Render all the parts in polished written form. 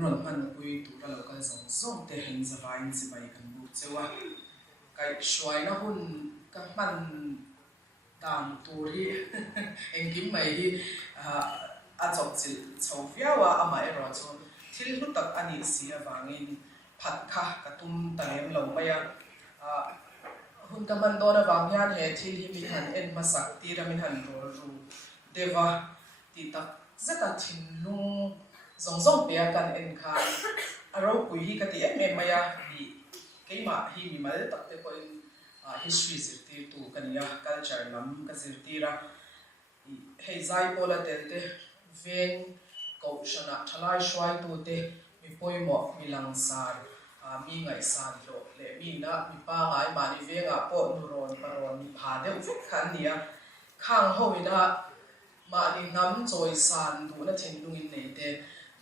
ron man pui tu ra local zong zong te hin zawai in sibai kan bu chewa kai shwai na hun ka man dan turi engkim mai hi a chok chil chhoviawa ama ero chon thil hu tak ani sia wangin phat kha katum talem lo maya hun ka man dona wangyan he thil hi mi han en masak ti ra min han dor ru deva ti tak zaka thin lung zong zong pe kan en kha aro pui hi ka ti em maya ni keima hi mi mal tak te ko in history zirti tu kania culture lam ka zirti ra hei zai pola tel te ven ko shana thalai shwai tu te mi poimo mi lang sar mi ngai san lo le mi na mi pa ngai ma ni venga po nuron paron mi pha de ufik khan nia khang ho ina ma ni nam choi san du na thin lung in nei te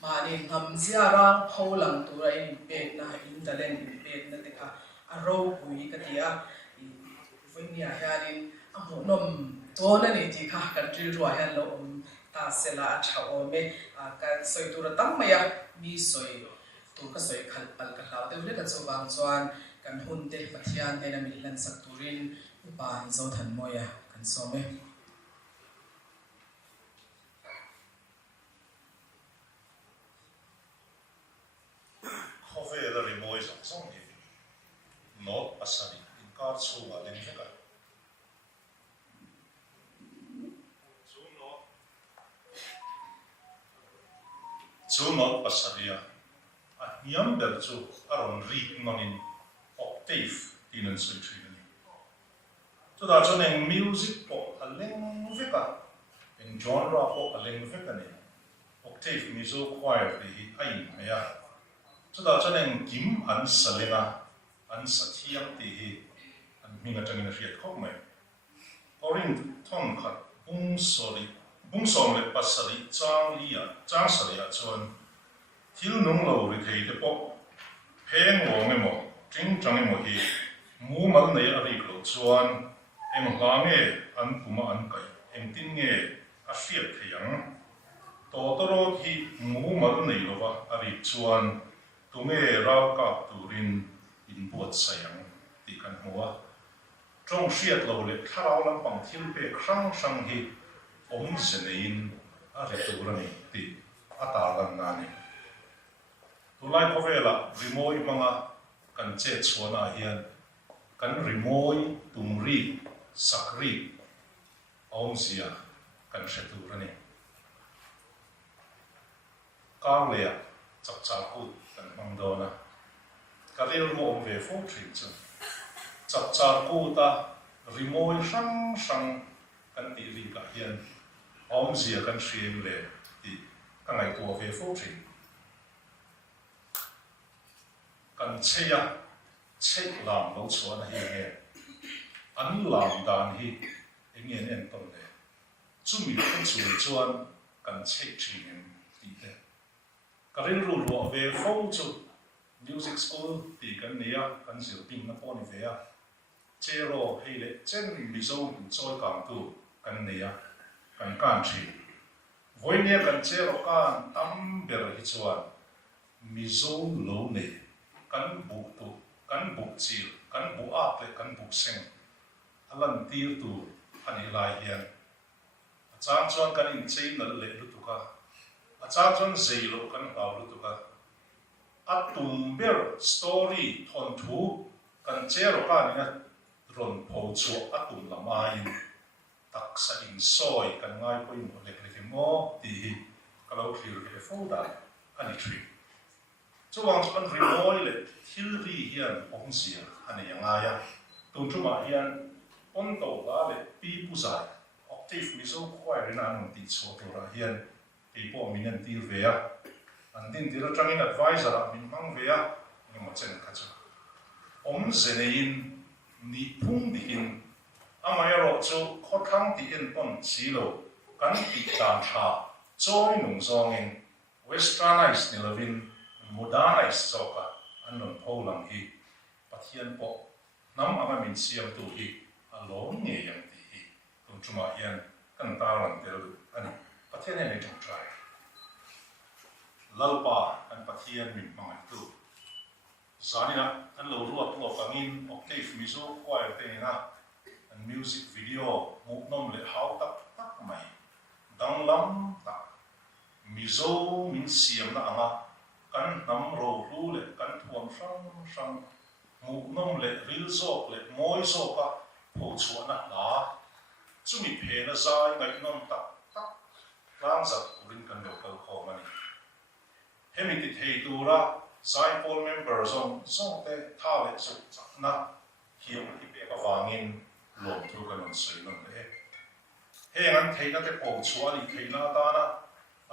ma ni nam zia rang pho lang tu ra in pe na in dalen in pe na te kha aro pui ka tia nia hianin amo nom tona ni ti kha country ro hian lo ta sela chao me ka soi tu ra tam maya mi soi tu ka soi khal pal ka hlaw te le ka chawang chuan kan hun te pathian te na mi lan sak turin pa hi zo than moya kan so me khove la ri moi zong zong hi not asani in kar chuwa len veka chu not pasaria a hiam ber chu aron ri nonin octave tinan soi thrina chu da chon eng music po aleng veka eng genre po aleng veka ni octave mizo choir hi ai maya chu da chon eng kim an salenga an sathiam ti hi an minga tangina riat khop mai orin thon khat bung som le pasari chang saria chuan thil nung lo ri thei te po pheng wong emo ting chang emo hi mu mal nei a ri lo chuan eng hlange an puma an kai eng tin nge a hriat theiang totoro hi mu mal nei lova a ri chuan tunge rau ka turin in buat sayang ti kan hua trong hriat lo le tharau lampang thil pe krang sang hi zenein a re turani ti atalan nani tulai kovela rimoi manga kan che chuana hian kan rimoi tumri sakri zia kan re turani karlea chapcha ku kan mangdona karil mo ve fo thin chu chapcha ku ta rimoi sang kan ti ri ka hian zia kan shriem le ti ka ngai tu ve fo thin kan cheya chek lam lo chuan hi he an lam dan hi engien en ton le chumi kan chu chuan kan chek thin ti te karin ru ro ve fo chu music school ti kan nia kan zil ping na pon ve a chero hele chen mizo choi kam tu kan nia kan thi voinia kan chero kan tam ber hi chuan mizo lo ne kan buk tu kan buk chil kan bu ap le kan buk seng alan tir tu ani lai hian achang chuan kan in chei nal le lu tu ka achang chuan zeilo kan hlaw lu tu ka atum ber story thon thu kan chero ka ni ron pho chu atum lamain taksa in soi kan ngai poi mo le mo ti kalau clear ke fo da ani tri chuang chuan rimoi le thil ri hian zia ani anga ya tung chu ma hian PAWNTO la le PIPU zai OCTAVE MIZO choir in an ti chu ra hian ke po minen tir ve a an din tira tangin advisor a min mang ve a ni mo chen kha chu zenein ni phung dihin amayaro chu khothang ti en pon chilo kan ti dan tha choi nung zongin westernized nilovin modernized soka anon pholang hi pathian po nam ama min siam tu hi along nge yang ti hi tung chuma hian kan taran tel ani pathian ne chung trai lalpa an pathian min mangai tu zanina an lo ruat lo kangin octave mizo choir te na an music video muknom le hau tak mai danglam tak mizo min siam na anga kan nam ro lu le kan thuam sang muknom le ril zok le moi zoka pho chuana la chumi phe na zai ngai nom tak lang zat urin kan lo kal kho mani hemi ti tura ZAI poll members on te tha le chu na hiam hi pe ka wangin lom thu kan on sei nom le he an theina te pho chuani theina ta na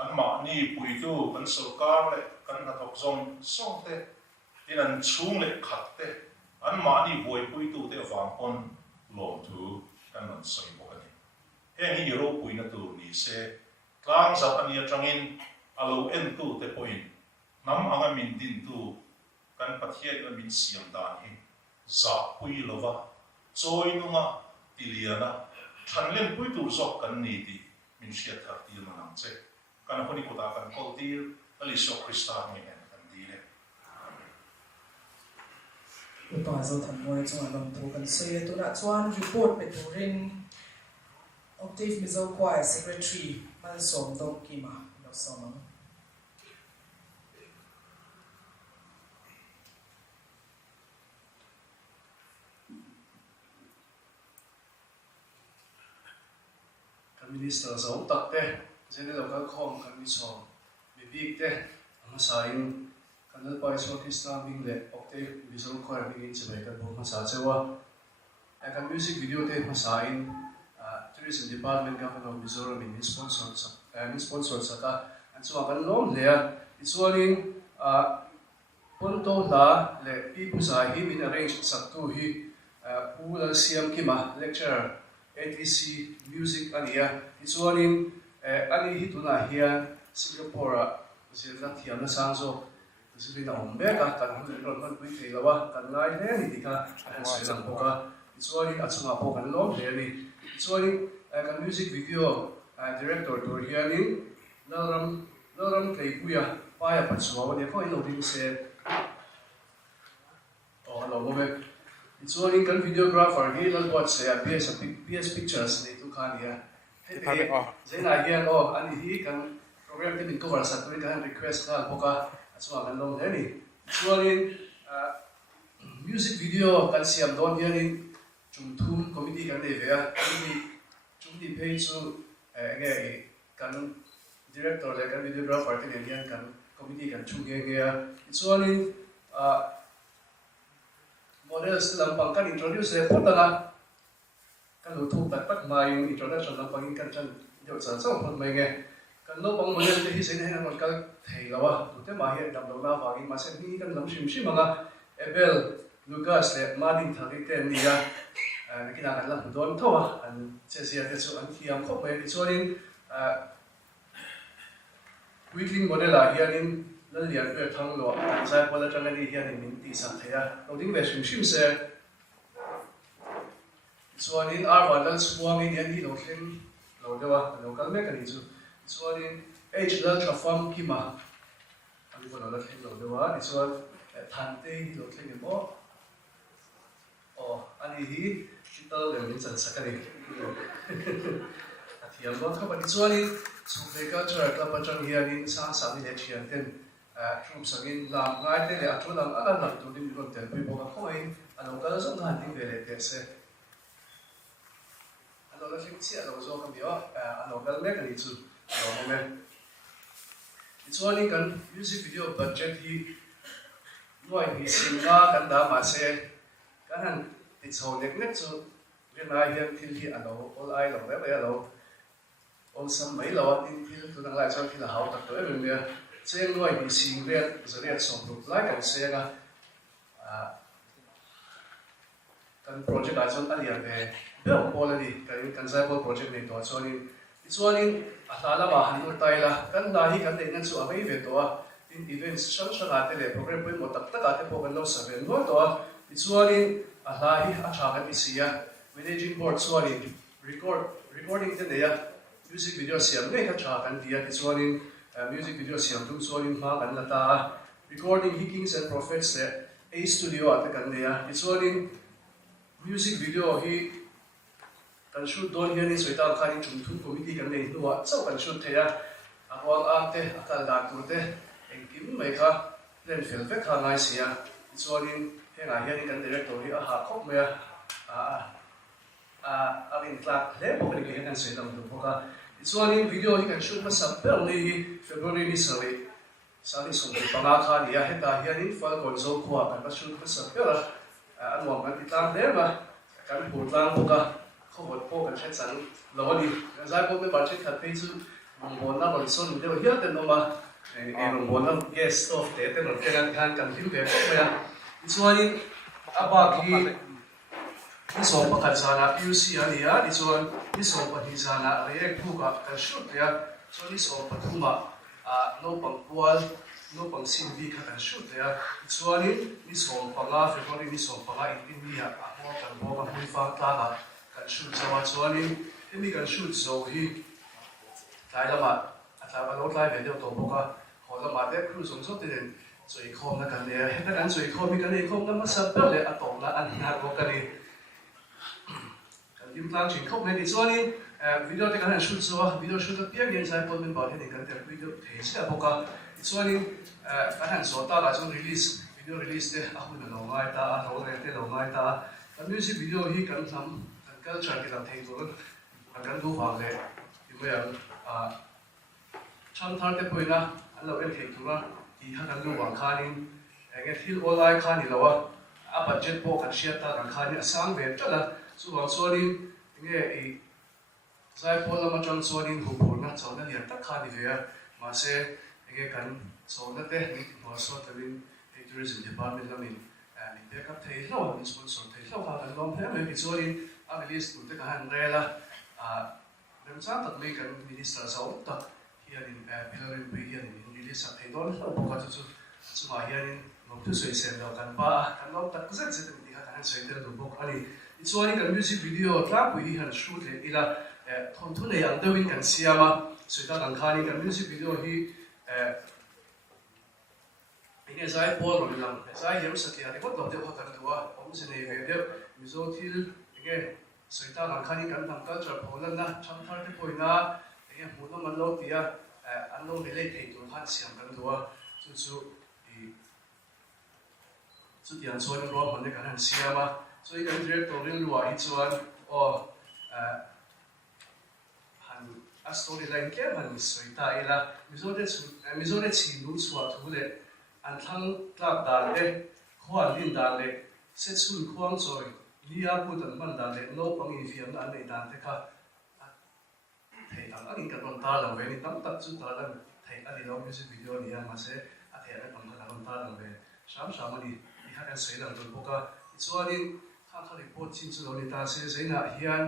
an ma ni pui tu kan sarkar le kan na thok zong te tin an chung le khat te an ma ni boi pui tu te wang pon lom thu kan on sei bo ani he ni ro pui na tu ni se tlang zat ani atangin alo en tu te point nam anga min din tu kan pathian la min siam dan hi za pui lova choi nunga tiliana thanlen pui tu zok kan ni ti min sia thar ti manang che kan honi ko ta kan kol tir ali so krista ni kan di le upa zo tham moi chuan lam thu kan se tu na chuan report pe turin octave mizo choir secretary man som dong ki ma no somang minister zo tak te zene local khom kan mi chom mi big te ama sain kan pai so krista ming le octave mizo choir ming che kan bo ma sa chewa kan music video te ma sain tourism department government of Mizoram min sponsor saka an chuan kan lom le chuanin PAWNTO la le PIPU ZAI hi min arrange sak tu hi pula siam kima lecturer ATC music ania chuanin ani hi tuna hian Singapore zirna thiam na sang zo zirna ombeka kan ron man pui theilawa kan ngai he ni tika an selang boka chuanin achunga po kan lom le ni chuanin kan music video director tur hianin laram tleipuya paya pachuawa ne ko ino ding se lo bobe chuanin kan videographer hi lalpot se PS pictures nei tu khania he zena hian ani hi kan program te min cover sa tu kan request na boka achwa kan lom le ni chuanin music video kan siam don hianin chungthum committee kan nei ve chungti page chu nge kan director le kan videographer te nei hian kan committee kan chung nge chuanin models lampang kan introduce le potana kan lu thu tak mai introduction lampang kan chan deu cha chau phon mai nge kan lo pang model te hi sen he ngon kal thei lawa tu te ma he dam lo na wangin ma sen ni kan lam sim anga Abel Lucas le Martin thari te ni ya kina kan la don thowa an che sia te chu an thiam khop mai ti chuanin weekly model a hianin lal lian pe thang lo sai pala tang ani hianin min ti sang theya lo ding ve sim se chuanin arwan lal suang in hian hi lo thleng lo dewa local me kan chu chuanin HLA trafam kima ani ko lo thleng lo dewa ni chuan than te hi lo thleng mo ani hi tital le min chan sakari athiam bo kha pani chuanin chukle culture ka pachang hianin sa sa ni le thian ten troops again lam ngai te le atulang ala lam tu din ron tel pui boka khoi ano ka zo ngan ding ve le te se ano la thing chi ano zo kam yo ano gal me kan chu ano me chuanin kan music video budget hi noi hi singa kan da ma se kan han ti chho nek nek chu rena hian thil hi ano all ai lo ve lo all sam mai lo tin thil tu nang lai chon thil hau tak to em me chen noi bi sing ve zariat som lu lai kan se ga kan project a chon ani ave be polani kan sai pol project nei to chuanin a hlala ma han nur tai la kan la hi kan den chu avei ve to in events sang ate le program pui mo tak tak ate po kan lo saben no to chuanin a hla hi a tha kan isia managing board chuanin recording te ne ya music video siam nei ka tha kan dia chuanin music video siam tu chuan in hma kan la ta recording hi Kings and Prophets le A studio at kan le ti chuan in music video hi kan shoot don hian in soita khan in chung thu committee kan nei nuwa chau kan shoot theya awang ate akal da turte engkim mai kha len fel vek kha ngai sia ti chuan in henga hian in kan director hi a ha khop me in clark le po kan hian kan sei lam tu poka ti chuan in video hi kan shoot ma sam per nei February ni sawi sani som panga kha ni a heta hian in fal kon zo khwa kan shoot ma sam per anwam kan ti tlang le ma kan pu tlang poka không một cô cần sẽ sẵn lo đi ra cô mới bảo chết thật bây giờ mong muốn nó còn son đều hiểu tên nó mà mong muốn nó yes of thế tên nó cái hàng cần hiểu về không vậy cho nên apa khi đi số bắt cần sana UC anh ấy đi số đi số bắt đi sana react thu cả cần shoot ya cho đi số bắt thu mà no bằng qual no bằng xin vi cần shoot ya cho nên đi số bằng la February đi số bằng la in India apa cần bao cần huy phát ta kan shoot zawa chuanin hemi kan shoot zo hi tlai lama atlama lo tlai ve deuh tawh bawk a khaw lamah te crew zawng zawk te nen choi khawm na kan ne heta kan choi khawm hi kan nei khawm lama sap ber le a tawh na an hnar bawk ani kan lim tlang thin khawp mai ti chuanin video te kan shoot zo video shoot a piang yen sai pon men ba he kan te video thei se bawk a chuanin kan han zo ta la chung release video release te a hun lo ngai ta a lo re te lo ngai ta kan music video hi kan tham culture ki lam thei tur kan du fa le ti me cham thar te poina an lo el thei tura ti ha kan lu wang khanin nge thil olai khani lawa a budget po kan share ta kan khani asang ve tala chu wang chuanin nge e zai po lama chang chuanin hu pur na chawna lian tak khani ve ma se nge kan chawna te ni ma so tawin tourism department lamin ni backup thei lo ni sponsor thei lo kha kan lom the me ki chuanin a release tu te ka han rela dem cha tak me kan minister sau tak hian in pilarin pe hian in release a thei don lo ka chu ma hian in no tu soi sen lo kan ba kan lo tak zet zet ni ka kan soi tel du bok ani i chuan kan music video tla pui han shoot le ila thon thu le yang dewin kan siama soi ta kan khani kan music video hi ini zai pol ro lang zai hem sakya ni ko de ko kan tua om se nei ve de mizo thil nge soita kan khani kan tham culture pholan na cham thar te poina nge mu no man lo tia an lo relate thei tur khan siam kan tua chu tiang chuan ro man ne kan han siama so I kan director rin lua hi chuan han a storyline ke man soita ila mizo de chi nu chua thu le an thang tlak dan le khwan din dan le se chun khuang choi lia pu tan man dan le no pang in fiam na nei dan te kha thei ang angin kan ron ta lo ve ni tam tak chu ta lan thei ani lo music video ni ma se a thei na pang ka ron ta lo ve sam ani ni ha kan sei lang tu boka chuanin kha report chin chu lo ni ta se zeina hian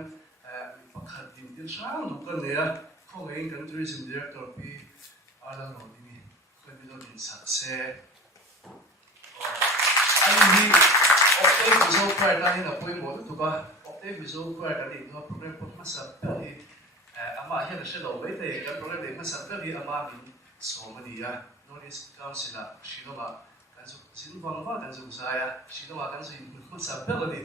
pakhat din din sang du kan ne a khong ein kan tourism director pi ala lo ni video din sakse ani OCTAVE MIZO choir ta hin apoi mo tu ka OCTAVE MIZO choir ta ni no program po masa pali ama hian a shelo ve te kan program de masa pali ama min somania notice council a shiloma kan su sin wang wa kan su sa ya shiloma kan su masa pali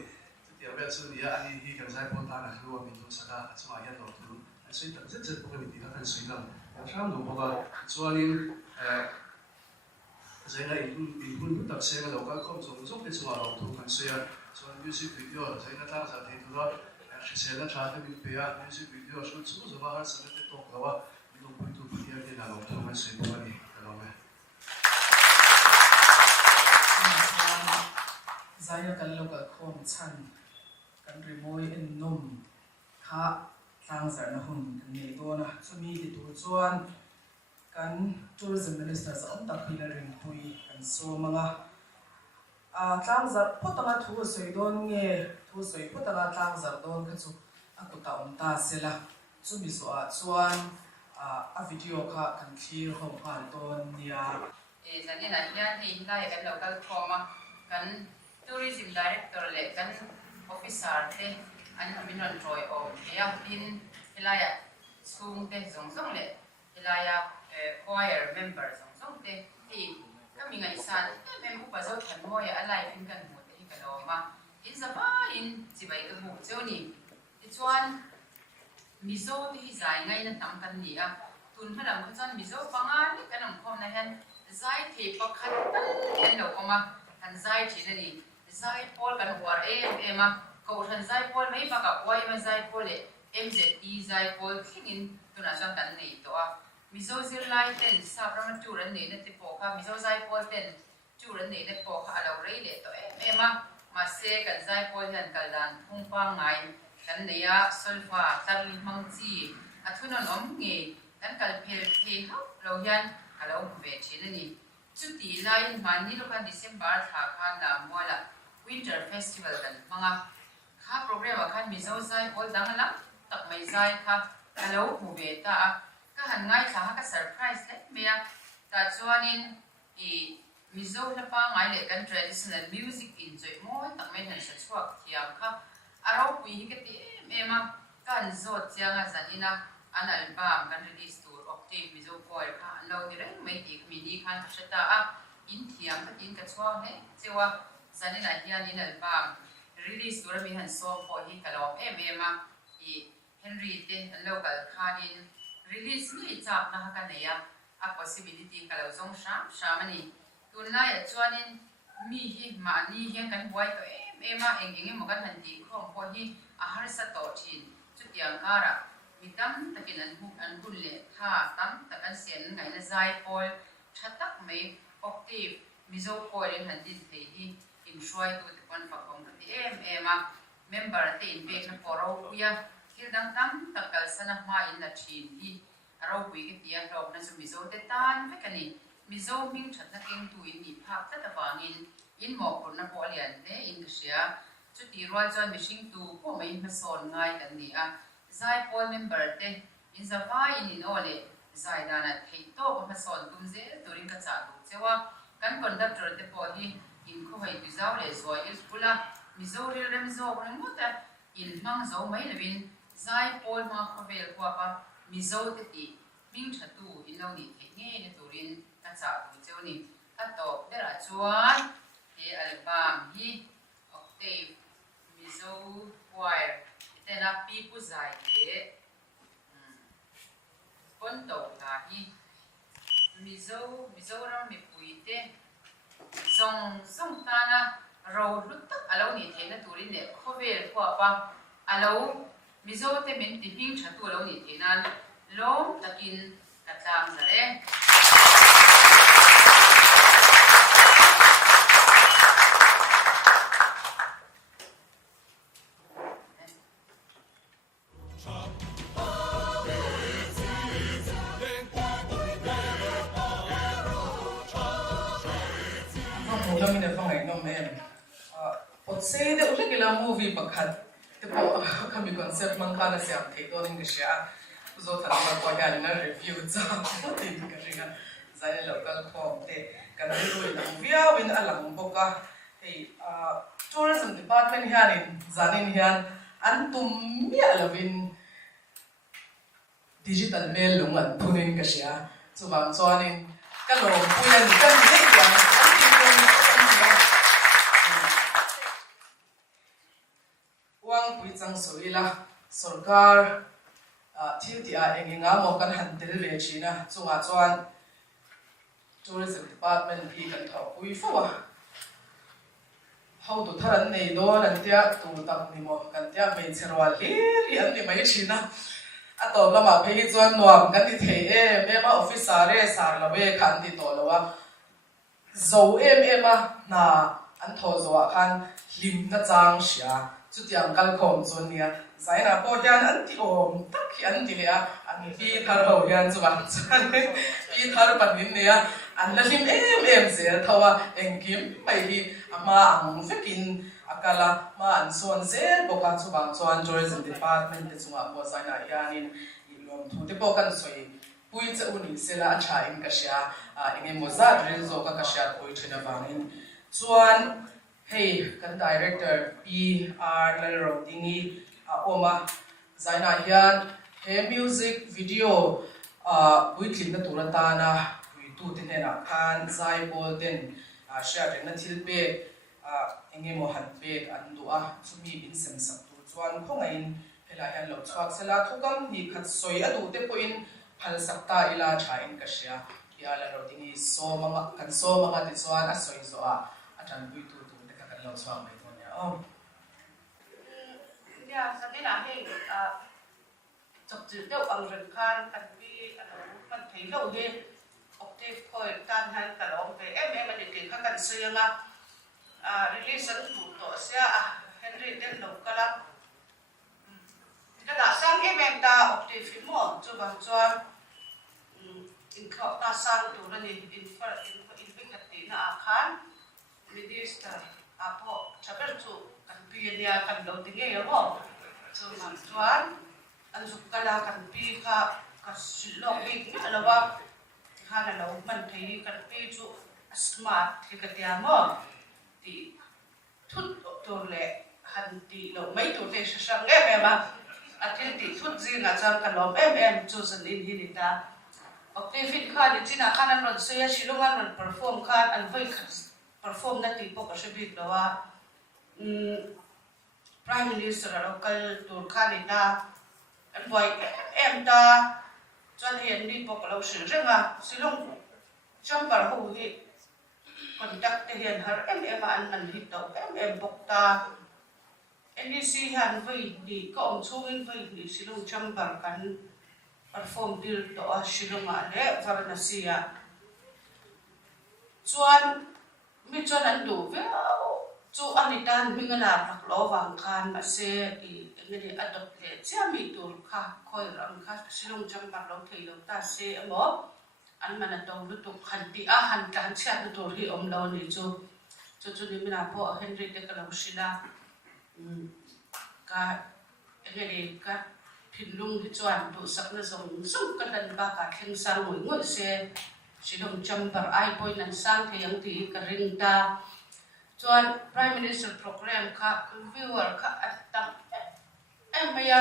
ti ya ve chu ni ani hi kan sai pon ta na lu min tu saka chuma hian lo tu an sui tak zet po ni ti kan sui lam kan tham do ba chuanin zeina in hun tak se lo ka khom chung chung te chuma lo tu kan sia chuan music video zeina tang sa thei tu ro se na tha te bi pe a music video shoot chu zo ba har sa te tok lawa lu pui tu pi ya te na lo tu kan se bo ani ka lo me zaina kan lo ka khom chan kan remoi in nom kha tang zar na hun nei do na chumi ti tu chuan kan tourism minister sa om tak hila ring pui kan so manga tlang zar potanga thu soi don nge thu soi potanga tlang zar don ka chu akuta om ta sela chumi so a chuan a video kha kan thlir hom khan ton nia zanina hian hi lai kan local khoma kan tourism director le kan officer te an aminon troi om ya pin hilaya chung te zong zong le helaya choir member song te hi kami nga isan mem upa zo than mo ya alai fin kan mo te hi kaloma in zaba in sibai ka bu choni ti chuan mizo te hi zai ngai na tam kan ni a tun phalam kha chan mizo panga ni kanam khom na hen zai the pakhat tan hen lo koma han zai thi na ni zai pol kan war em a ko han zai pol mai pa ka wai ma zai pol le MZE zai pol thingin tuna chang kan nei to a mizo zir lai ten sa prama tu ran nei na te po kha mizo zai pol ten tu ran nei na po kha alo rei le to em a ma se kan zai pol han kal dan thung pa ngai kan nei a solfa tar mang chi a thun on nge kan kal phel the ha lo hian alo ve thi na ni chu ti lai man ni lo kan December tha khan la mola winter festival kan manga kha program a khan mizo zai pol dang la tak mai zai kha alo mu ve ta ka han ngai tha ka surprise le mea ta chuanin I mizo la pa ngai le kan traditional music enjoy mo tak mai han sa chuak thiam kha aro pui hi ke ti ema kan zo chianga zanina an album kan release tur octave mizo choir kha lo ni reng mai ti mini khan thata a in thiam ka tin ka chuang he chewa zanina hian in album release tur mi han song po hi kalom ema I Henry te local khanin release ni chap na ka neya a possibility kalo zong shamani tunna ya chuanin mi hi ma ni hian kan buai to ema engenge mo kan han ti khom po hi a har sa to thin chutiang kara mitam takin an hun le kha tam takan sen ngai na zai pol thatak mai octave mizo choir in han din thei hi in shwai tu te kon fa kom ti ema member te in be na poro ya dang tam takal sana ma in la thin hi aro pui ke tia hlop na chu mizo te tan ve kani mizo ming that na keng tu in ni phak ta ta wangin in mo kon na po lian te in sia chu ti roi chon mishing tu ko mai ma son ngai kan ni a zai pol member te in za vai in ole zai dana thei to ko ma son tum ze turin ka cha du chewa kan conductor te po hi in ko vai tu zau le zo is pula mizo rel rem zo ko mo ta in mang zo mai lewin zai pol ma khavel kwa pa mizo te ti ming thatu in lo ni the nge ne turin ka cha tu choni a to dera chuan he album hi octave mizo choir tena PIPU zai le PAWNTO la hi mizo ram mi pui te zong ta na ro lut tak alo ni the na turin ne khavel kwa pa alo mizo te min ti hing thatu lo ni thinan lom takin katlam zare Lamine fangai no men pot se de ulikila movie pakhat te po kami concept man kana siam the to ning sia zo thara ma ko ya na review cha te ka ringa zai local form te kan ri na via win alang boka hey tourism department hian zanin hian an tum mi alavin digital mail lungan punin ka sia chuwang chuanin kalom puyan kan ni ya wang pui chang soila sarkar thil ti a enginga mo kan han tel ve china chunga chuan tourism department hi kan thau pui fawa how to tharan nei do nan tia tu tak ni mo kan tia me cherwal hi an ni mai china a to lama phei chuan nuam kan ti thei em ma officer re sar lawe khan ti to lawa zo em na an tho zo khan lim na chang sia chu tiang kal khom chon nia zaina po hian an ti om tak hi an ti le a an pi thar ho hian chuwa chan pi thar panin nia an la lim em zer thawa engkim mai hi ama ang vekin akala ma an son zer boka chuwang chuan tourism department te chunga po zaina hianin ilom thu te po kan soi pui che uni sela acha in ka sia enge moza drill zo ka sia pui thina wangin chuan hey kan director PR lalro dingi oma zaina hian he music video Pui klip na tura ta na pui tu tin hena khan zai bol den share na thil pe enge mo han pe an du a chumi bin sem sak tu chuan khonga in hela hian lo chhuak sela thukam hi khat soi adu te po in phal sakta ila tha in ka sia ya la ro tingi so mama kan so mama ti chuan a soi zo a atan pui tu te ka kan lo chhuak mai ton ya ya sabina hei chok chil deuh ang ren khan kan pi man thei lo he octave khoi tan han ka long ve em ani ti kha kan sianga release an tu to sia Henry den lo kala ka da sang em ta octave mo chu bang chuan in khau ta sang tu ni in vikati na khan minister apo chaper chu kan pi nia kan lo ti nge lo chu man chuan an zu kala kan pi kha ka silok bi ni ala wa kha na lo man thei kan pi chu smart thi ka tia mo ti thut to le han ti lo mai tu te sang em ma a thil ti thut zin a chang kan lo em chu san in hi ni ta octave kha ni china khan an ron se shilong an ron perform khan an vai perform na ti po ka shebit lo wa Prime Minister local tur khani ta an boy em ta chuan hian ni pok lo sil renga silong chamber ho hi contact te hian har an an hi to bok ta NEC han vai ni ko om chungin vai ni silong chamber kan perform deal to a silong a le Varanasi a chuan mi chuan an du ve chu anitan mingala rak lo wang khan ma se I ngani adopt le chia mi tur kha khoi ram kha silong chamber lo thei lo ta se amo an mana tong lu tu khan ti a han kan chia tu tur hi om lo ni chu ni mina po Henry te ka lo sila ka ngani ka phinlung hi chuan tu sak na song ka dan ba ka theng sang ngoi se silong chamber ai poi nan sang theyang ti ka ring ta chuan Prime Minister program kha viewer kha atam emaya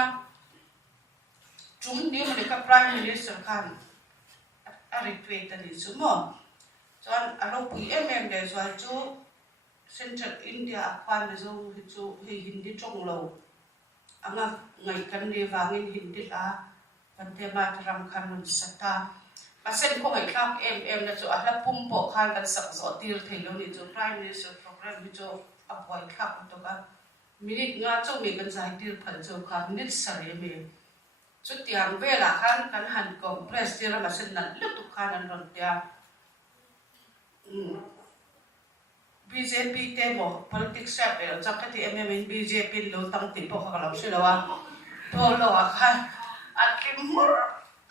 chung ni mo ka Prime Minister khan a retweet ani chumo chuan alo pui le chuan chu Central India khan le zo hi chu hi hindi chong lo anga ngai kan le wangin hindi la pante ma ram khan mun sata asen ko ngai klak na chu ala pumpo khan kan sak zo tir thelo ni chu Prime Minister program hi chu apoi khak to ka minute nga chu me kan zai tir phal chu kha minute sare me chu tiang vela khan kan han compress tir ma sen nan lu tu khan an ron tia BJP te mo politics sa pero chakati BJP lo tang tipo ka lo sila wa to lo kha at kimur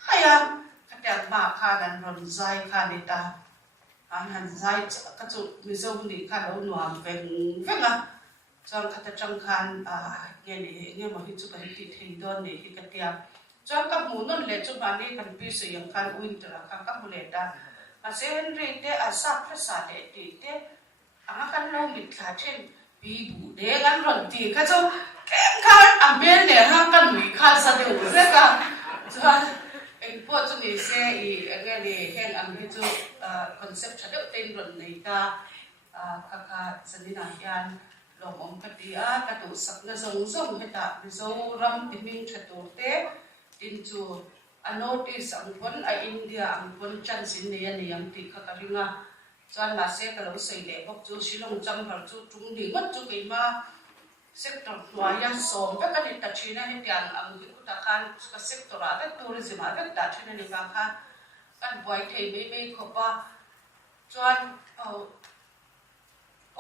haya katang ma kha dan ron zai kha ni ta han zai ka chu mizo ni kha lo nuam venga chang khata chang khan nge mo hi chu ka ti thei don ni hi ka tia chang ka mu non le chu ba ni kan pi se yang khan winter ka mu le ta a sen ri te a sa phra sa le ti te anga kan lo mit kha chen pi bu de gan ron ti ka chu kem khan a men ne ha kan mi kha sa de u se ka chuan en po chu ni se I anga ni hen am hi chu concept chadeu ten ron nei ta ka sanina yan lo om ka ti a ka tu sak na zong heta zo ram ti ming thatu te tin chu a notice ang pon a India ang pon chan sin ne ya niam ti ka ringa chuan ma se ka lo sei le bok chu silong chamber chu tung ni ngot chu ke ma sector hnuaia som vek ani ta thina hetian ang hi uta khan ka sector a vek tourism a vek ta thina ni ka kha kan boy thei me khopa chuan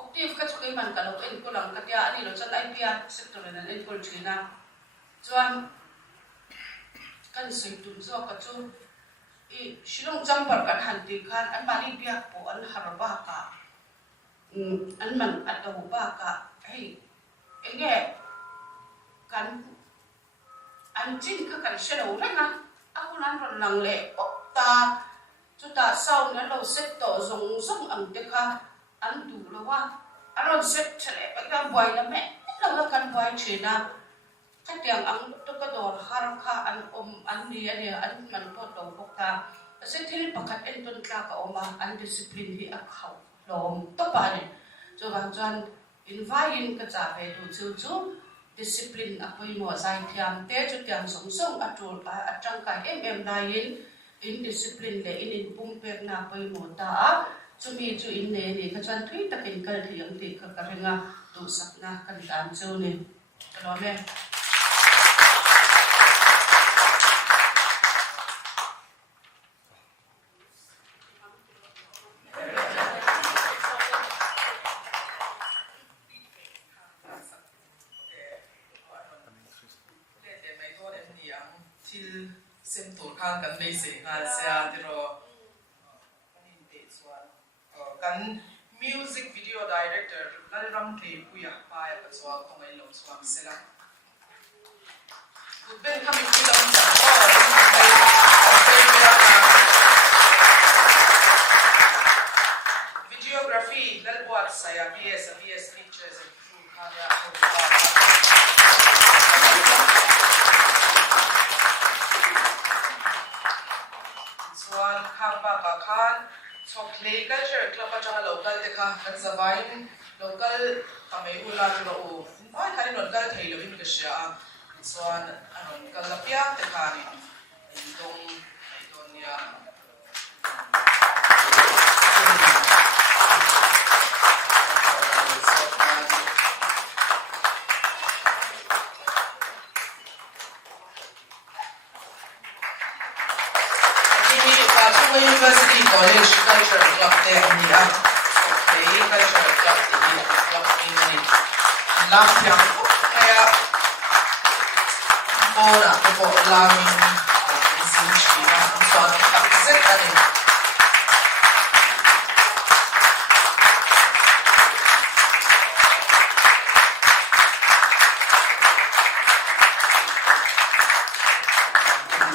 octave ka chu ke man ka lo en ko lang ka tia ani lo chan IPR sector na en ko thina chuan kan sei tum zo ka chu I silong chamber kan han ti khan an mani biak po an harba ka an man atu ba ka hei enge kan an chin ka kan shelo renga aku nan ron lang le ta chu ta sau na lo set to zong ang te kha an du lo wa aron set chale ba kan boy na me lo kan boy china khách yang ang tu ka dor har kha an ni ani an man po to ko ka se thil pakhat en ton ka oma an discipline hi a khau lom to pa ni cho wang chuan in vai in ka cha ve tu chu discipline a poi mo zai thiam te chu tiang song song a tur a tang ka em lai in discipline le in pum pek na poi mo ta chu mi chu in ne ni ka chuan thui takin kal thiang ti ka renga tu sak na kan tan chu ni lo me til sem tur khang kan nei se ngal sia tiro kanin te chuan kan music video director lal ram te puya pa ya ka chuan khong ai lo chuan sela ben kami ki lam cha videography lal buat saya PS pictures and through kaya Soal khamba ka khan choklei culture club atanga local te kha kan ZAI local kamei ulan ro u ai khani non kal thei lovin ka sha soan anon kalapia te kha ni dong Estonia University College Culture Club te ania okay culture club ini lang yang kaya bona ko lang isin siya so tak ani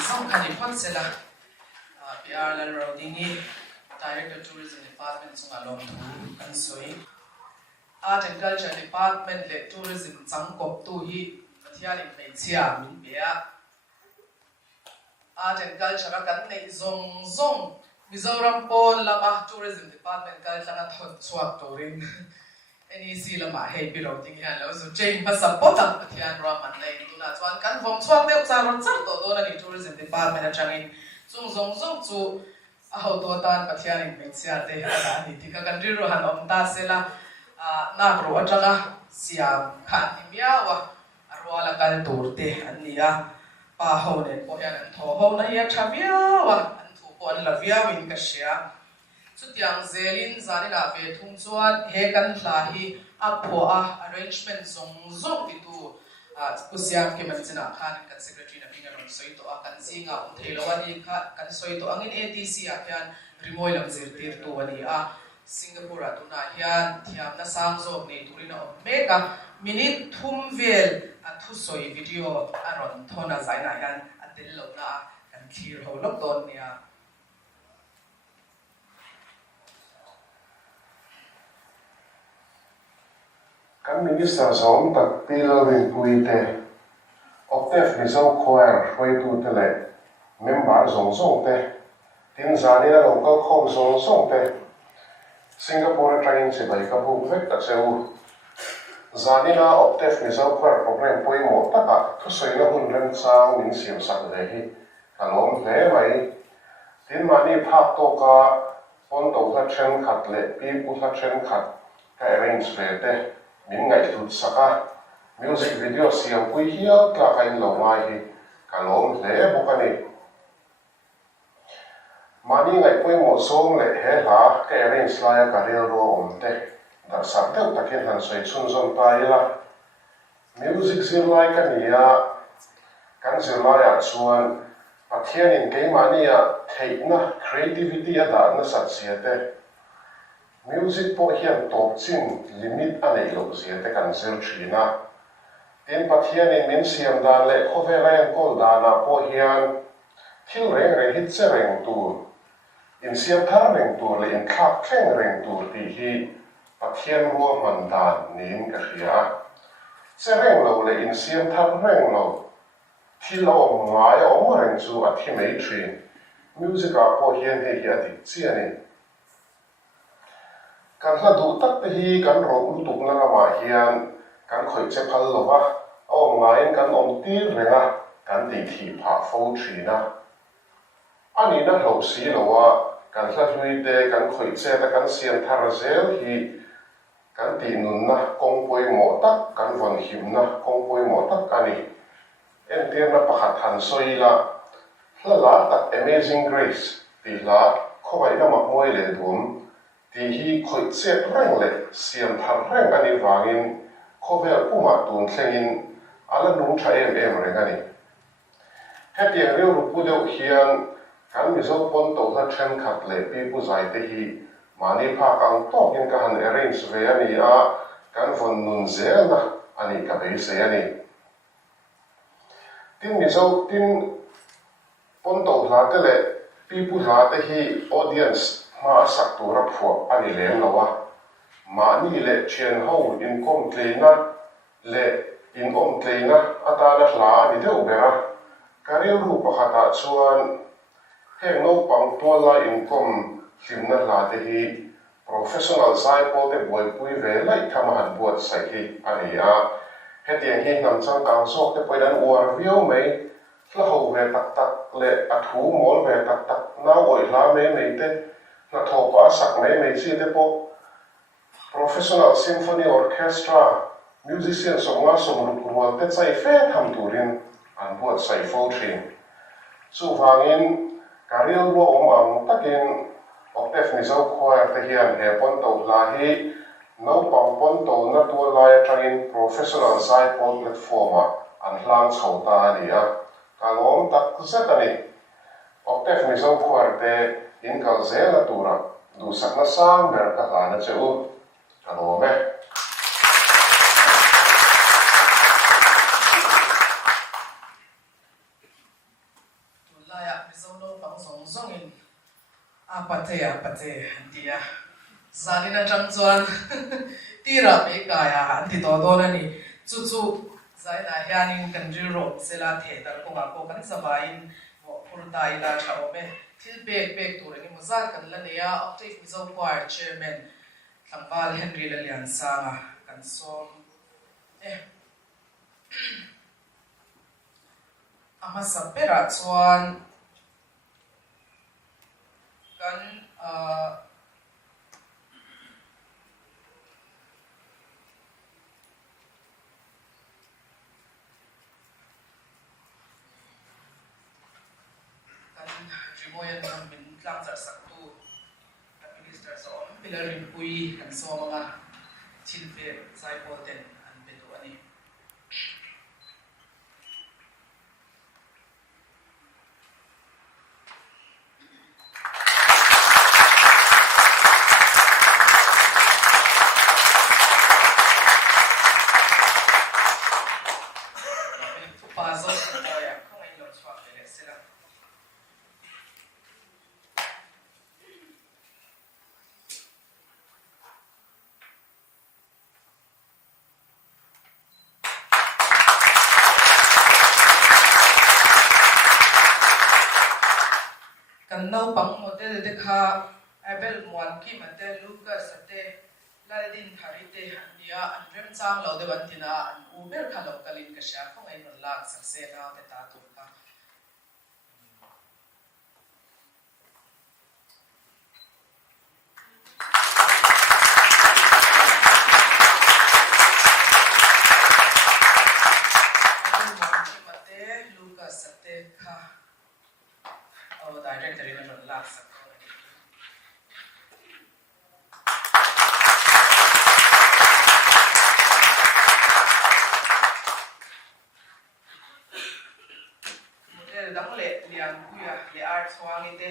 so kan ipon sila PR lan routingi Director Tourism Department sunga lom thu kan soi Art and Culture Department le Tourism changkop tu hi thialin nei chia min bia Art and Culture kan nei zong Mizoram Pol lama Tourism Department kal tanga thon chuak torin NEC lama hei bi routing hian lo so chain pa support ang pathian raman nei tuna chuan kan vom chuak te cha ron char to do na ni Tourism Department atangin zong chu a ho to tan pathian in mexia te ala ni tika kan ri ro han om ta sela na ro atanga siam khan himya wa arwala kal tur te ania pa ho ne po yan an tho ho na ya thavia wa an thu po an lavia win ka sia chu tiang zelin zani la ve thung chuan he kan hla hi a pho a arrangement zong ti tu kusiam ke man china khan kan secretary na pinga ron soi to kan zinga thelawani kha kan soi to angin ATC a hian rimoi lam zirtir tu ani a Singapore tuna hian thiam na sang zo nei turina mega minute thumvel a thu soi video aron thona zaina hian atil lo na kan clear ho lok don nia kan minister som tak pilrin puite OCTAVE MIZO choir hoi tu te le member zong te tin zani na local khom zong te Singapore train se bai ka bu vek tak se u zani na OCTAVE MIZO choir program poi mo taka thu soi na hun ren sang min siam sak le hi kalom hle mai tin mani phak to ka PAWNTO tha thren khat le PIPU tha thren khat ka arrange ve te min ngai tut saka music video siam pui hiya tla kain lo mai hi kalom hle bokani mani ngai pui mo som le he la ka arrange la ya ka rel ro om te dar sak te takin han soi chun zon ta ila music zir lai ka nia kan zir lai a chuan pathian in ke mani a theina creativity a da na sat sia te music po hian top chin limit anei lo zia te kan zel thina tin pathian in min siam dan le khove reng kol dana po hian thil reng hit che reng tu in siam thar reng tu le in thak thleng reng tu ti hi pathian ro man dan nin ka hria sẽ rèn lâu lệ in xiêm tháp rèn lâu thì lâu ngài ông rèn chú ở thì mấy chuyện music à po hiền hay hiền thì chia này kan la du tak te hi kan ro u tuk na ma hian kan khoi che phal lova o ngai kan om tir renga kan ti thi pha fo thina ani na lo si lowa kan la hlui te kan khoi che ta kan siam thar zel hi kan ti nun na kong poi mo tak kan von him na kong poi mo tak ani en tir na pakhat han soi la la tak amazing grace ti la khowai na ma moi le dum thì hi khoi che reng le siam thar reng ani wangin khovel puma tun thlengin ala nung tha em reng ani heti riu ru pu deuh hian kan mizo pon to la then khat le PIPU ZAI te hi mani pha kang to in ka han arrange ve ani a kan von nun zel na ani ka be se ani tin mizo tin pon to la te le PIPU la te hi audience ma sak tu ra phuak ani leng lawa ma ni le chen ho in kom tleina le in om tleina ata la hla ani deuh bera kareu ru pakhata chuan heng no pang to la in kom hlimna hla te hi professional zai po te boi pui ve lai thama han buat sai hi ani a hetiang hi nam chang kang sok te poidan war viau mai la ho ve tak tak le athu mol ve tak tak na oi hla mai te na thopa sak mai chi te po professional symphony orchestra musician songa song rual te chai fe tham turin an buat sai fo thin chu wangin karil lo ang takin octave mizo choir te hian he pon to la hi no pang pon to na tu lai tangin professional zai pon platform an hlang chhota ani a kalom tak zetani octave mizo choir te in kal zela tura du sakna sang ber ka lana cheu kalome tulaya mizo no pang zong zong in apate dia zanina chang chuan tira me kaya anti to do na ni chu zai na hianin kan ro sela the dar ko ga ko kan sabain wo purta ila chaome thil pek tur ni muzar kan la neya octave mizo choir chairman Thambal Henry Lalian Sanga kan som ama sapera chuan kan rimoyan ng bintlang sa sakto at minister sa om pilar rin pui kan so mga chilpe sa ipoten ang beto ani pasok sa kaya kung ay lang swak sila kan nau pang model dekha abel muan ki mate lucas ate ladin tharite hania anrem chang lo de bantina an uber khalo kalin ka sha khong ai non lak sakse na te ta tu ka lucas ate kha director in non lak sak dang le lian kuya le art swang ite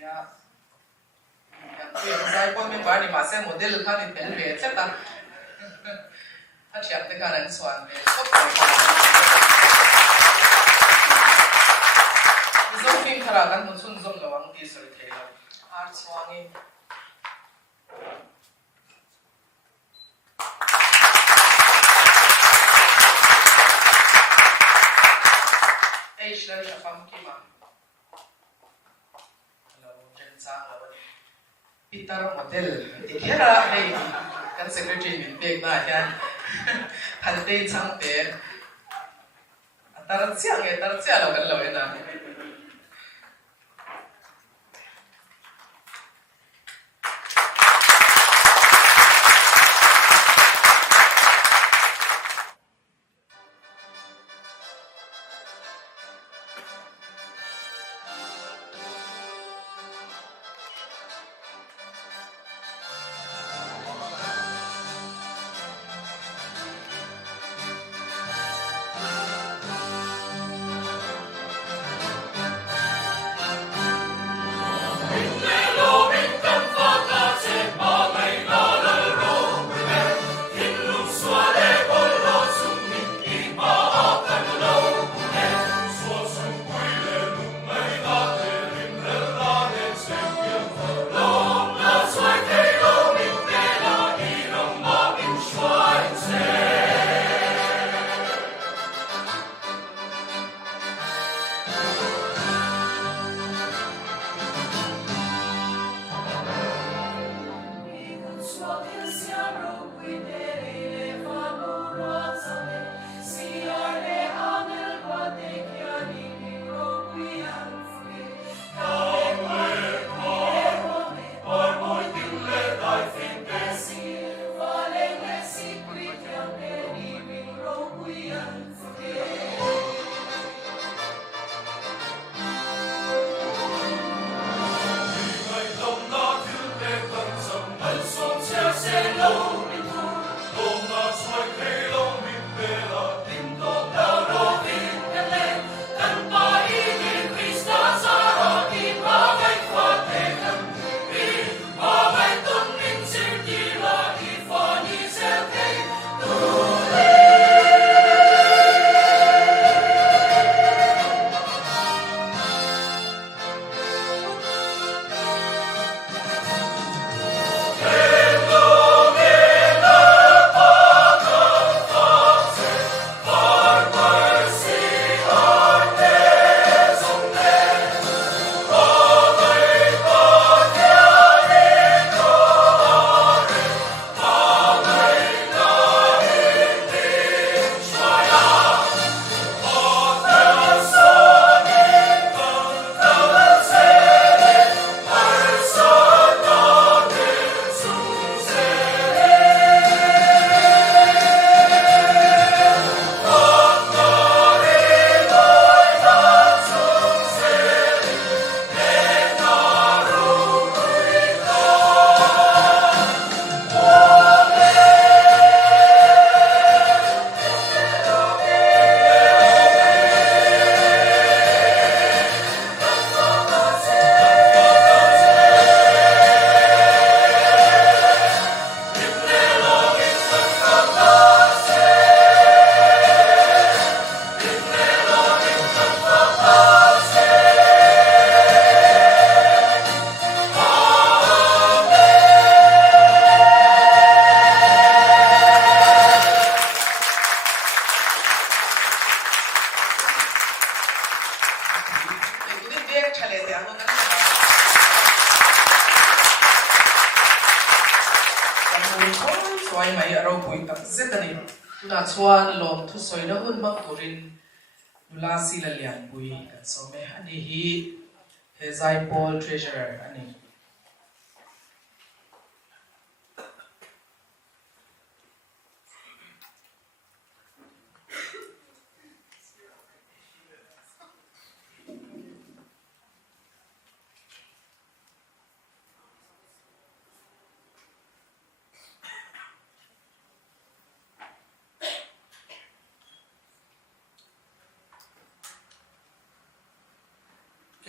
ya kuya sai pon me bani ma se model khan ni pen ve chata a chiap te kan swang ve so ko zo film thara kan mun sun zom lawang ti sar thela art swang in National Shafam Kima. Hello, Jensang, Peter Model. Dikira, hey, kan secretary min big na yan. Hante sang te. Tarat siya lo kan lo na. Soai mai aro pui tak zetani na chuan lom thu soi na hun mak turin nula si la lian pui kan so me ani hi he ZAI Paul treasurer ani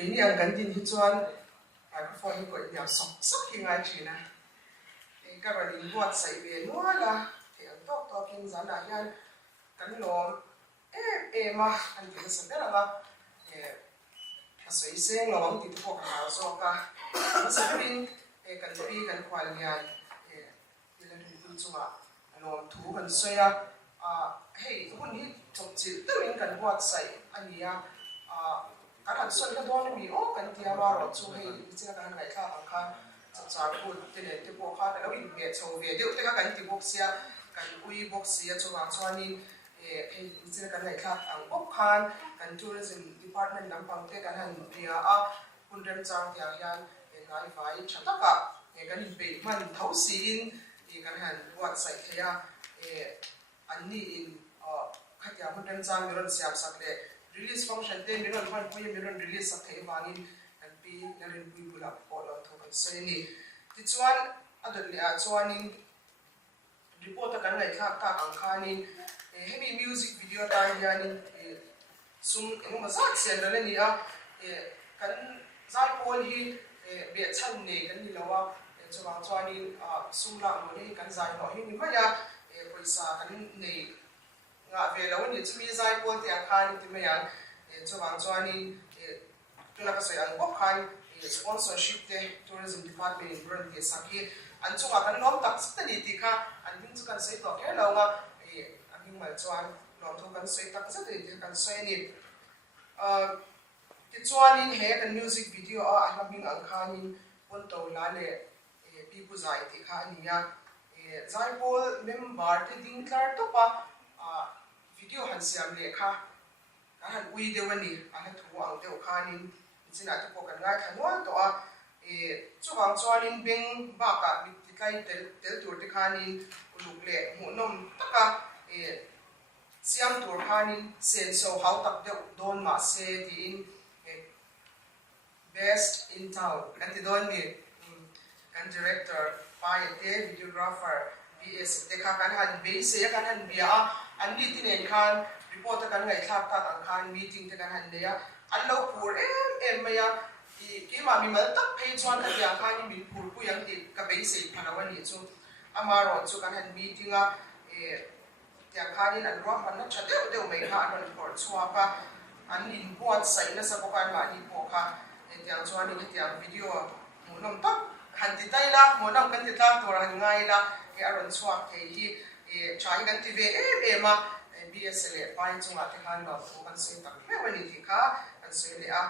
Kini ang kantin hituan microphone ko niya sok hinga china. Karaling buat sa ibe nuala ang talking zana yan kanino ma ang kinasabela nga kasoiseng lawang dito po so ka masabing kanri kan kwal yan ilan dito nga ano tu kan soya hey hun hi toktil tuwing kan buat sa aniya kan han son ka don mi o kan tia ma ro chu hei china kan ngai kha ang kha cha ku te ne te bo kha lo in ge cho ve de te ka kan ti box sia kan ui box sia chu wang chuanin china kan ngai kha ang bok khan kan tourism department lampang te kan han ria a punrem chang tia hian ngai vai thataka kan in pe man thau sin kan han wat sai khaya anni in khatia punrem chang miron siam sak le release function te miron fan pui miron release sak thei wangin kan pi narin pui pula ko lo tho kan sai ni ti chuan adon le a chuanin report kan ngai kha ka ang khanin heavy music video ta hianin sum engma zat sian le ni a kan zai pol hi be chan ne kan ni lawa chuwang chuanin sum la mo ni kan zai no hi ni ma ya poisa kan nei nga ve lo ni chumi zai pol ti ang khan ti ma yang chuwang chuanin tuna ka sai ang bok khan sponsorship te tourism department run ke sakhi an chunga kan lom tak stani ti kha an ding chu kan sai to ke lo nga an ding mal chuan lom thu kan sai tak sa ti kan sai ni ti chuanin he kan music video a hlaming ang khanin pon to la le PIPU ZAI ti kha ani ya ZAI pol member te ding klar to pa video han siam le kha kan han ui de wani an thu ang de khanin china te ko kan ngai khanwa to a chuwang chuanin beng ba ka mi ti kai tel tur te khanin uluk le mu nom taka siam tur khanin sen so how tak de don ma se ti in best in town kan ti don mi kan director pa te videographer BS te kha kan han be se kan han bia an ni ti nen khan report kan ngai thak ta kan khan meeting te kan han le ya an lo pur em maya ki ma mi mal tak phei chuan a ya khan mi pur pu yang ti ka be se phanawa ni chu amaro chu kan han meeting a ya khan in an ro han na chade de mai kha an report chua ka an in buat sai na sa ko kan ma ni po kha ya chuan ni ti video mu nom tak han ti tai la mo nam kan ti tlang tor han ngai la ke aron chua ke hi chai kan ti ve ma BSL pai chunga te khan lo kan sei tak me wani ti kha kan sei le a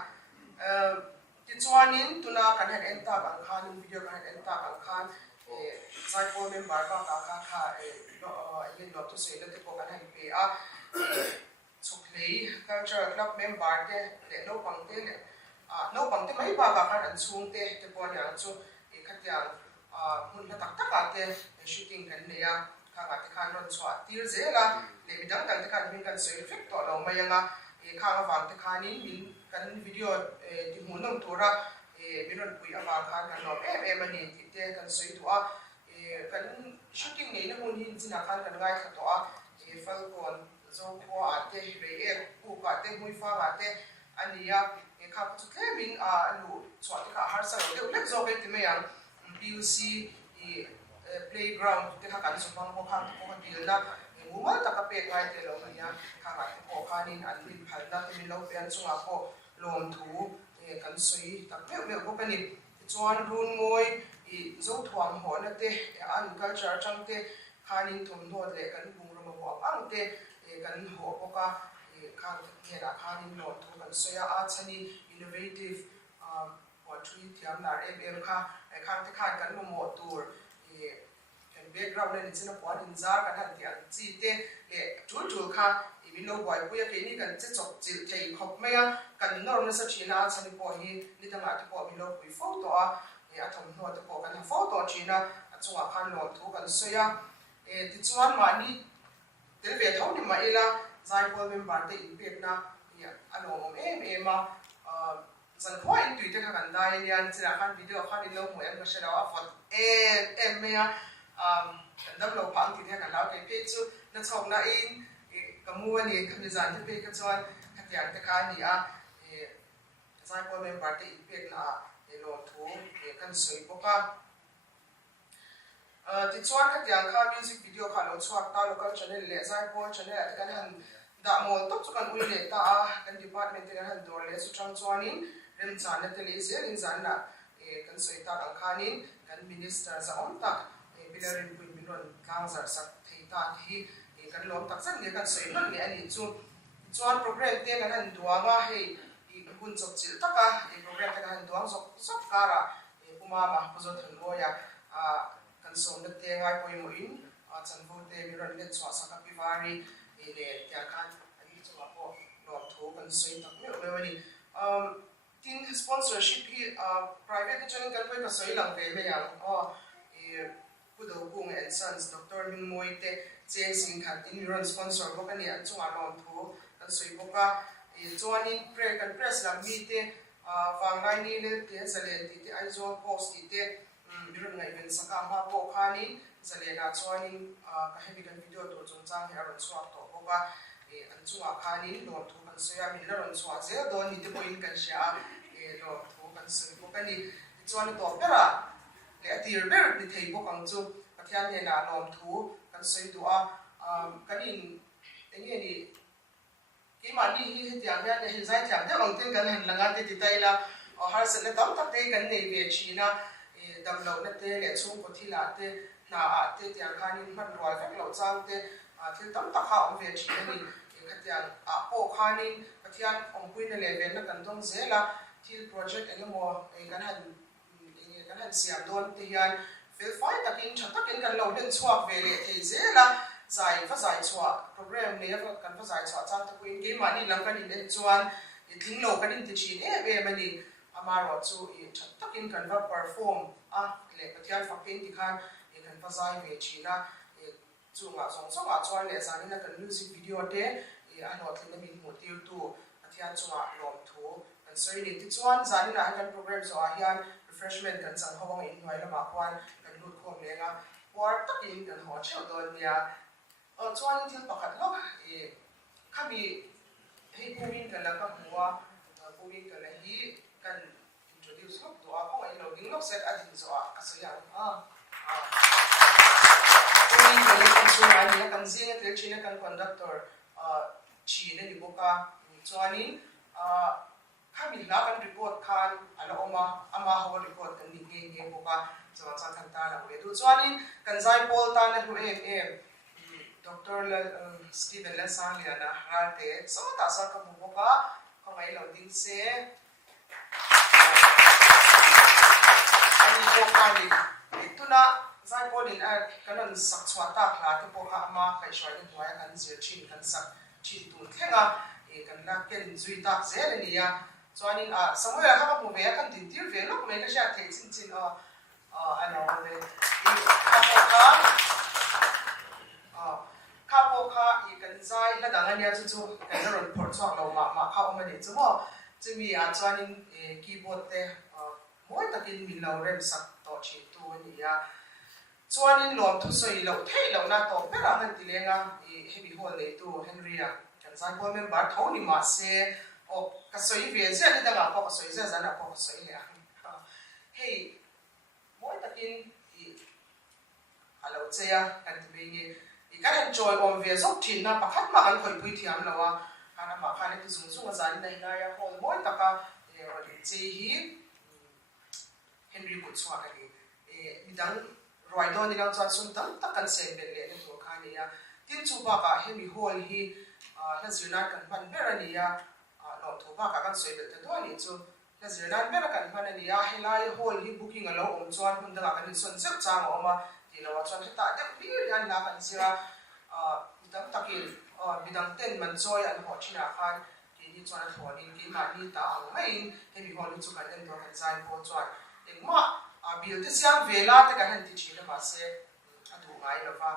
ti chuanin tuna kan han enta kan khan video kan han enta kan khan zai po member ka kha yin lo to sei le te ko kan han pe a chuklei cultural club member te le no pang te le no pang te mai ba ka kan chung te po yang chu khatyang mun la tak tak te shooting kan le ya kha te khan ron chwa tir zela le bidang kan te kan min kan sei effect to lo mai anga kha ga wang te khanin min kan video ti munam tora minon pui aba khan kan lo ani ti te kan sei to a kan shooting nei na mun hin china khan kan ngai kha to a falcon zo ko a te be ku ka te mui fa ga te ania kha chu ke min lu chwa te kha har sa te lek zo be ti me yang BUC playground te kha kan so pang ko khang ko dil na mumal ta ka pe ngai te lo nia kha ka ko khanin an din phal na te min lo pe an chunga ko lom thu kan sui tak me ko pani chuan run ngoi zo thuam ho na te an culture chang te khanin thum no le kan bung ro mo ang te kan ho ko ka kha ke ra khanin lo thu kan soya a chani innovative poetry thiam nar em kha khang te khan kan mo tur background ni china pon in zar kan han ti an chi te le tul kha mi lo boy pu ya ke ni kan che chok chil thei khop me ya kan nor na sa china chani po hi ni ta ma ti po mi lo pui photo a ya thom no ta po kan photo china a chunga khan lo thu kan so ya ti chuan ma ni tel ve thau ni ma ela zai pol member te in pek na ya alo ma zan point tu te kha kan dai ni an china khan video khan ni lo mo em ka shera wa phot me ya dam lo phang ti kan lao ke pe chu na chok na in kamu ani kan zan te pe ka chuan khatyang te kha ni a zai po member te in pek na lo thu kan soi po ka ti chuan khatyang kha music video kha lo chuak ta local channel le zai po channel kan han da mo top chu kan ui le ta a kan department te kan han dor le su chang chuanin rem chan na te le se rin zan na kan soi ta kan khanin kan minister za om tak bilarin pui minon kang zar sak thei ta hi kan lom tak chan nge kan soi non nge ani chu chuan program te kan han duanga hei hun chok chil taka program ta han duang sok kara puma ma puzo thun moya kan som na te ngai poi mo in chan vo te mi ron le chwa sa ka pivari le tia kan ani chwa po no tho kan soi tak me wani tin sponsorship hi private channel kan poi ka soi lang ve me yang pudo kung and sons Dr. Ming Moite Chen Sing Khat in ron sponsor ko kani an chunga lom tho kan soi ko ka chuanin pre kan press lam mi te vanglai ni le te zale ti ai zo post ti te ron ngai ben saka ma po khani zale na chuanin ka hebi kan video to chung chang he ron swak to ko ka an chunga khani lom tho kan soya min ron swak ze do ni te point kan sha lom tho kan soi ko kani chuan to pera le tir ber ni thei ko kang chu pathian ne na lom thu kan soi tu kanin engi ni ki mani hi tiang ya ne zai tiang de ong tin kan han langa te ti tai la har se le tam tak te kan nei ve china dam lo na te le chung ko thila te na te tiang khanin man roi vek lo chang te thil tam tak ha ong ve china ni khatian po khanin pathian ong pui na le ve na kan dong zela thil project engemo kan han siam don te hian fel fai takin thatakin kan lo den chuak ve le thei zela zai fa zai chua program ne kan fa zai chua chang ta kuin ge mani lam kan in chuan thing lo kan in ti chin ve mani amaro chu thatakin kan va perform le pathian fakin ti khan kan fa zai ve china chu nga song chuan le zani na kan music video te ano thlin na min mo tir tu pathian chunga lom thu kan soi ni ti chuan zani na kan program zo hian refreshment kan sang hawang in noi lama kwan kan lut khom lenga war takin kan ho cheu don nia chuan thil pakhat lo khami hei pumin kan la ka huwa pumin kan la hi kan introduce lok to ko ai lo ding lok set adin zo ka so ya pumin kan la kan so ani kan zing tel china kan conductor chi ne ni boka chuanin kami la kan report kan ala ama ho report kan ni nge boka chuan cha kan ta la we du chuanin kan zai pol ta na hu Dr. Steven Lasang liana rate so ta sa ka boka ko ngai lo ding se ani boka ni tuna zai polin kanon sak chwa ta khla te boka ama kai shwai ni hwai kan zir chin kan sak chin tu thenga kan la ken zui ta zel ni ya chuanin samuel ha mu ve kan din tir ve lok me ka sha the chin ano ve kapo kha i kan zai la dang ania chu kan ron por chwa lo ma kha o mani chu mo chumi chuanin keyboard te moi takin min lo rem sak to chi tu ni ya chuanin lom thu soi lo thei lo na to pera han ti lenga heavy hole le tu henry kan zai ko member thau ni ma se ka soi ve ze ni da ko ka soi ze zana ko ka soi le hey moi takin alo cheya kan ti be kan enjoy on ve sok thin na pakhat ma kan khoi pui thiam lawa kana ma khane tu zung zung zani nei na ya hol moi taka che hi henry ko chwa ka ni midang roi do ni lang chan sun tam takan sen be le to khani ya tin chu ba ka hemi hol hi la zirna kan man berani ya lo to ba ka kan soi be te to ni chu la zirna ber kan man ni ya helai hol hi booking alo chuan hun da kan son sep chang oma lo chuan ta de clear yan la kan sira tam takin bidang ten man choi an ho china khan ki ni chuan thon in ki ma ni ta ang mai hemi hol chu kan en do kan zai po chuan engma bil te siang vela te kan han ti china ma se adu ngai lo va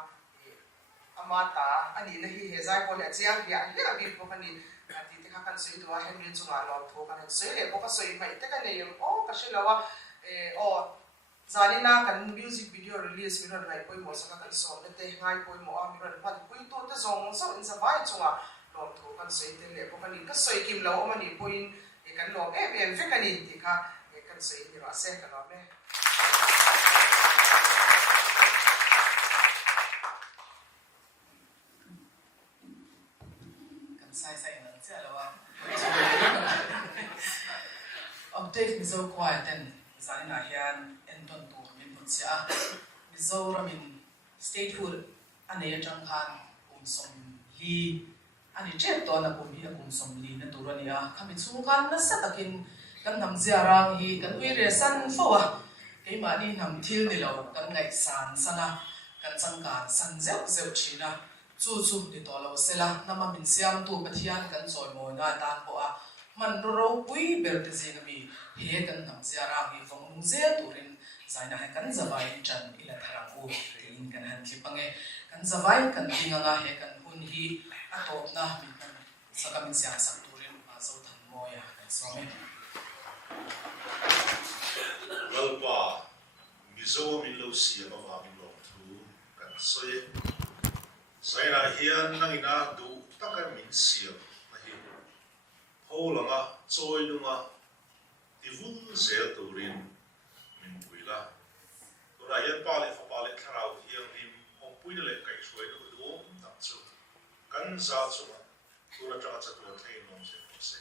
amata ani na hi he zai ko le chiang ya le abi ko kan ni ti te kha kan sei do henry chu ma lo tho kan sei le ko ka sei mai te kan nei ka shilawa zalina kan music video release mi ron ngai poi mo sa kan som le te ngai poi mo mi ron pan pui to te zong so in sa vai chunga lom thu kan sei te le ko kan ka sei kim lo ma ni poi kan lo ve kan ni ti kha kan sei ni ra se kan me kan sai na cha lawa OCTAVE MIZO quieten zalina hian enton tu min sia Mizoram in statehood ane jang khan som hi ani chet to na kum hi kum som li na turani a khami chung kan na sa takin kan nam zia rang hi kan ui re san fo a ke ma ni nam thil ni lo kan ngai san sana kan changkan san zeu zeu china chu ni to lo sela nama min siam tu pathian kan choi mo na ta ko a man ro pui ber te zin mi he kan nam zia rang hi phong nung zia turin zaina he kan zawai chan ila tharang u in kan han thi pange kan zawai kan tinga nga he kan hun hi atop na mi kan sakamin siang sak turin a zo than mo ya kan so me lalpa mizo min lo si ma wa min lo thu kan soye zaina hian nangina du takan min siam na hi holanga choi dunga tivun zel turin min buila tura yan pale fa pale tharau hiang him ong puina le kai suai do do tak chu kan za chu tura cha cha tu thei nom se se